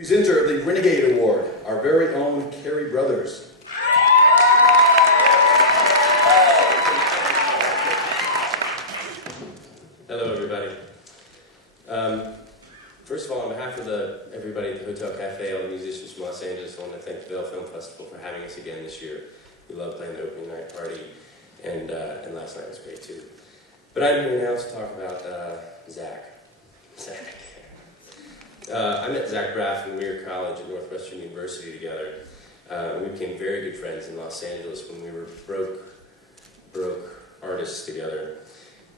Presenter of the Renegade Award, our very own Cary Brothers. Hello, everybody. First of all, on behalf of everybody at the Hotel Cafe, all the musicians from Los Angeles, I want to thank the Vail Film Festival for having us again this year. We love playing the opening night party, and last night was great too. But I'm here now to talk about Zach. I met Zach Braff when we were in college at Northwestern University together. We became very good friends in Los Angeles when we were broke artists together.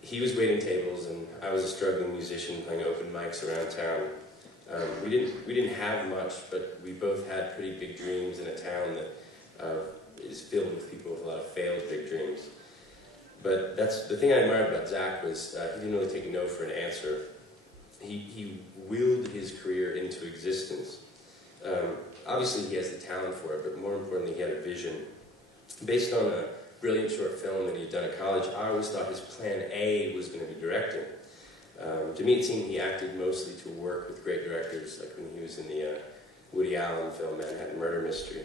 He was waiting tables, and I was a struggling musician playing open mics around town. We didn't have much, but we both had pretty big dreams in a town that is filled with people with a lot of failed big dreams. But that's the thing I admired about Zach was he didn't really take no for an answer. He willed his career into existence. Obviously, he has the talent for it, but more importantly, he had a vision. Based on a brilliant short film that he had done at college, I always thought his plan A was going to be directing. To me, it seemed he acted mostly to work with great directors, like when he was in the Woody Allen film Manhattan Murder Mystery.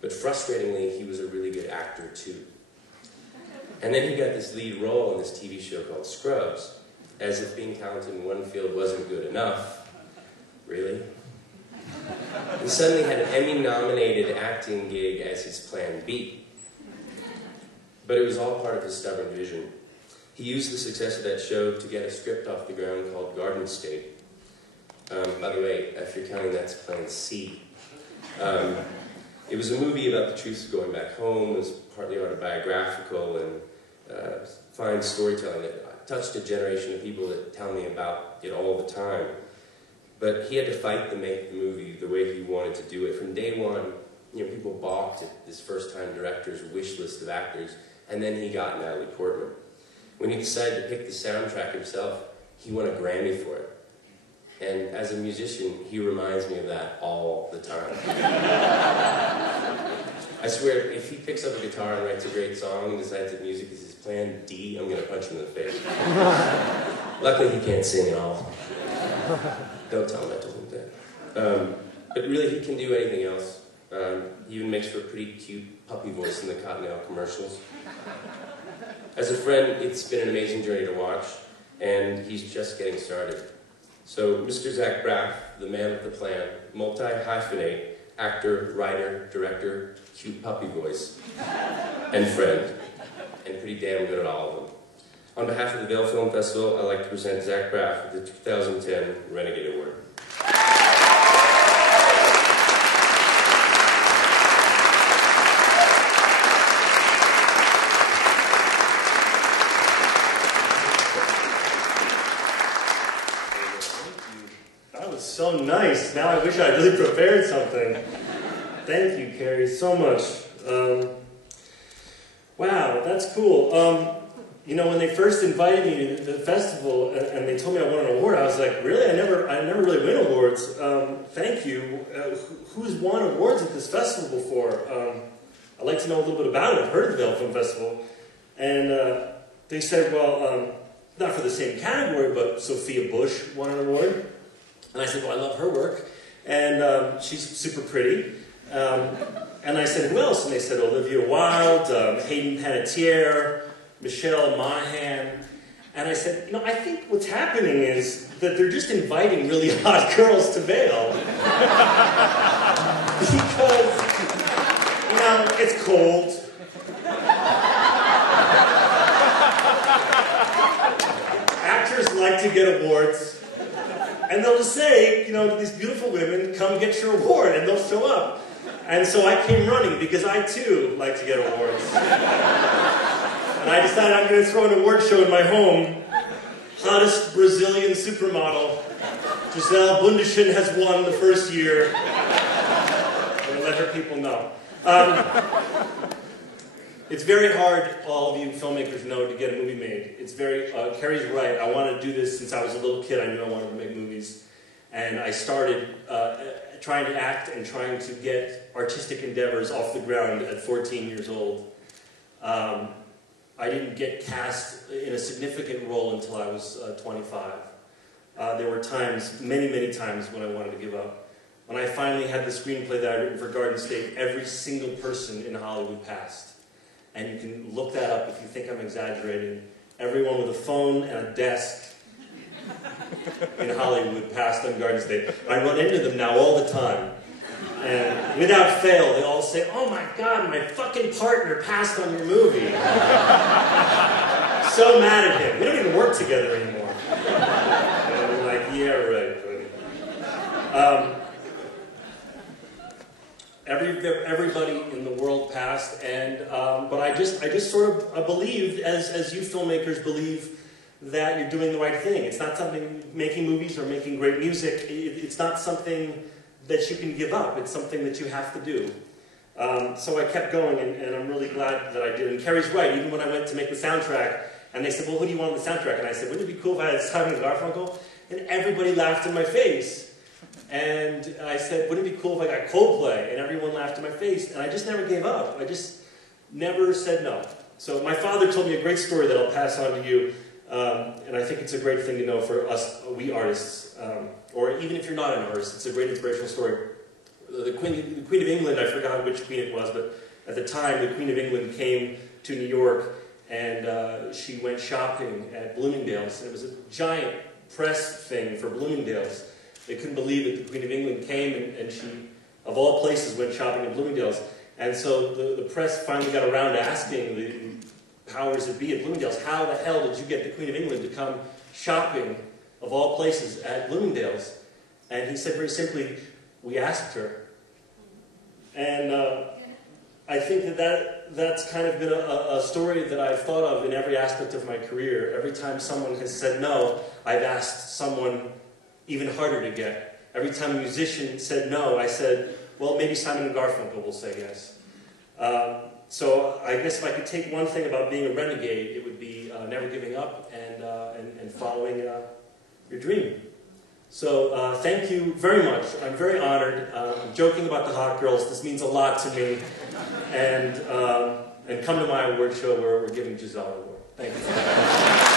But frustratingly, he was a really good actor, too. And then he got this lead role in this TV show called Scrubs, as if being talented in one field wasn't good enough. Really? He suddenly had an Emmy-nominated acting gig as his plan B. But it was all part of his stubborn vision. He used the success of that show to get a script off the ground called Garden State. By the way, if you're counting, that's plan C. It was a movie about the truths of going back home. It was partly autobiographical and fine storytelling that touched a generation of people that tell me about it all the time. But he had to fight to make the movie the way he wanted to do it. From day one, people balked at this first-time director's wish list of actors, and then he got Natalie Portman. When he decided to pick the soundtrack himself, he won a Grammy for it. And as a musician, he reminds me of that all the time. I swear, if he picks up a guitar and writes a great song and decides that music is his plan D, I'm going to punch him in the face. Luckily, he can't sing at all. Don't tell him I told him that. But really, he can do anything else. He even makes for a pretty cute puppy voice in the Cottonelle commercials. As a friend, it's been an amazing journey to watch, and he's just getting started. So, Mr. Zach Braff, the man with the plan, multi-hyphenate, actor, writer, director, cute puppy voice, and friend, and pretty damn good at all of them. On behalf of the Vail Film Festival, I'd like to present Zach Braff with the 2010 Renegade Award. So nice. Now I wish I really prepared something. Thank you, Cary, so much. Wow, that's cool. When they first invited me to the festival and they told me I won an award, I was like, really? I never really win awards. Thank you. Who's won awards at this festival before? I'd like to know a little bit about it. I've heard of the Vail Film Festival. And they said, well, not for the same category, but Sophia Bush won an award. And I said, well, I love her work, and she's super pretty. And I said, who else? And they said, Olivia Wilde, Hayden Panettiere, Michelle Monaghan. And I said, I think what's happening is that they're just inviting really hot girls to Vail. Because, it's cold. Actors like to get awards. And they'll just say, these beautiful women, come get your award, and they'll show up. And so I came running because I, too, like to get awards. And I decided I'm going to throw an award show in my home. Hottest Brazilian supermodel, Gisele Bundchen, has won the first year. I'm going to let her people know. It's very hard, all of you filmmakers know, to get a movie made. It's very, Cary's right, I wanted to do this since I was a little kid. I knew I wanted to make movies. And I started trying to act and trying to get artistic endeavors off the ground at 14 years old. I didn't get cast in a significant role until I was 25. There were times, many, many times, when I wanted to give up. when I finally had the screenplay that I'd written for Garden State, every single person in Hollywood passed. And you can look that up if you think I'm exaggerating. Everyone with a phone and a desk in Hollywood passed on Garden State. I run into them now all the time. And without fail, they all say, "Oh my God, my fucking partner passed on your movie." So mad at him. We don't even work together anymore. And I'm like, yeah, right, buddy. Everybody in the world passed, and but I just sort of believed, as you filmmakers believe, that you're doing the right thing. It's not something, making movies or making great music, it's not something that you can give up. It's something that you have to do. So I kept going, and I'm really glad that I did. And Cary's right. Even when I went to make the soundtrack, and they said, "Well, who do you want on the soundtrack?" And I said, "Wouldn't it be cool if I had Simon and Garfunkel?" And everybody laughed in my face. And I said, "Wouldn't it be cool if I got Coldplay?" And everyone laughed in my face. And I just never gave up. I just never said no. So my father told me a great story that I'll pass on to you. And I think it's a great thing to know for us, we artists. Or even if you're not an artist, it's a great inspirational story. The Queen of England, I forgot which queen it was, but at the time, the Queen of England came to New York, and she went shopping at Bloomingdale's. And it was a giant press thing for Bloomingdale's. They couldn't believe that the Queen of England came, and she, of all places, went shopping at Bloomingdale's. And so the press finally got around to asking the powers that be at Bloomingdale's, "How the hell did you get the Queen of England to come shopping, of all places, at Bloomingdale's?" And he said very simply, "We asked her." And I think that's kind of been a story that I've thought of in every aspect of my career. Every time someone has said no, I've asked someone even harder to get. Every time a musician said no, I said, "Well, maybe Simon and Garfunkel will say yes." So I guess if I could take one thing about being a renegade, it would be never giving up and following your dream. So thank you very much. I'm very honored. I'm joking about the hot girls. This means a lot to me. And come to my award show where we're giving Giselle an award. Thank you.